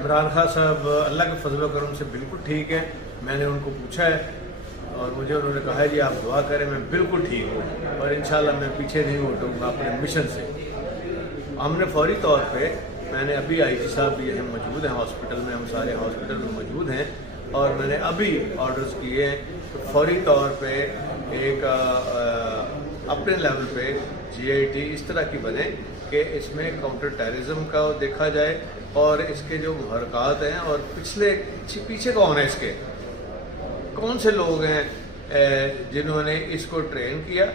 इमरान खान साहब अल्लाह के फजल करम से बिल्कुल ठीक है। मैंने उनको पूछा है और मुझे उन्होंने कहा है जी आप दुआ करें, मैं बिल्कुल ठीक हूँ और इंशाल्लाह मैं पीछे नहीं हटूँगा अपने मिशन से। हमने फौरी तौर पे, मैंने अभी आईजी साहब भी यहाँ मौजूद हैं हॉस्पिटल में, हम सारे हॉस्पिटल में मौजूद हैं और मैंने अभी ऑर्डर्स किए हैं तो फौरी तौर पे एक अपने लेवल पे GIT इस तरह की बने कि इसमें काउंटर टेररिज्म का देखा जाए और इसके जो मुहरकात हैं और पीछे कौन है, इसके कौन से लोग हैं जिन्होंने इसको ट्रेन किया।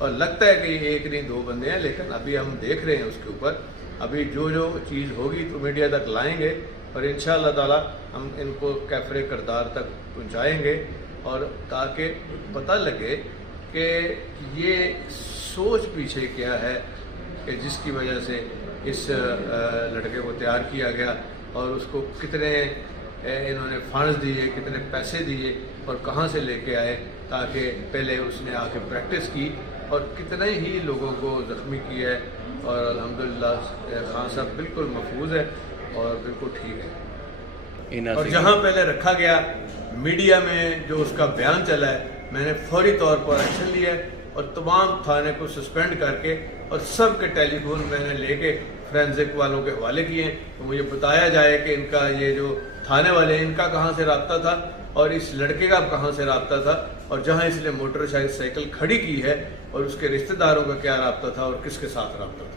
और लगता है कि एक नहीं दो बंदे हैं, लेकिन अभी हम देख रहे हैं उसके ऊपर। अभी जो जो चीज़ होगी तो मीडिया तक लाएंगे और इंशाअल्लाह ताला हम इनको कैफरे किरदार तक पहुंचाएंगे और ताकि पता लगे कि ये सोच पीछे क्या है कि जिसकी वजह से इस लड़के को तैयार किया गया और उसको कितने इन्होंने फंड्स दिए, कितने पैसे दिए और कहाँ से लेके आए, ताकि पहले उसने आके प्रैक्टिस की और कितने ही लोगों को ज़ख्मी किया है। और अल्हम्दुलिल्लाह खान साहब बिल्कुल महफूज है और बिल्कुल ठीक है। और जहाँ पहले रखा गया मीडिया में जो उसका बयान चला है, मैंने फौरी तौर पर एक्शन लिया है और तमाम थाने को सस्पेंड करके और सब के टेलीफोन मैंने लेके फोरेंसिक वालों के हवाले किए हैं। तो मुझे बताया जाए कि इनका ये जो थाने वाले हैं इनका कहाँ से रब्ता था और इस लड़के का कहाँ से रब्ता था और जहाँ इसने मोटरसाइकिल खड़ी की है और उसके रिश्तेदारों का क्या रब्ता था और किसके साथ रब्ता था।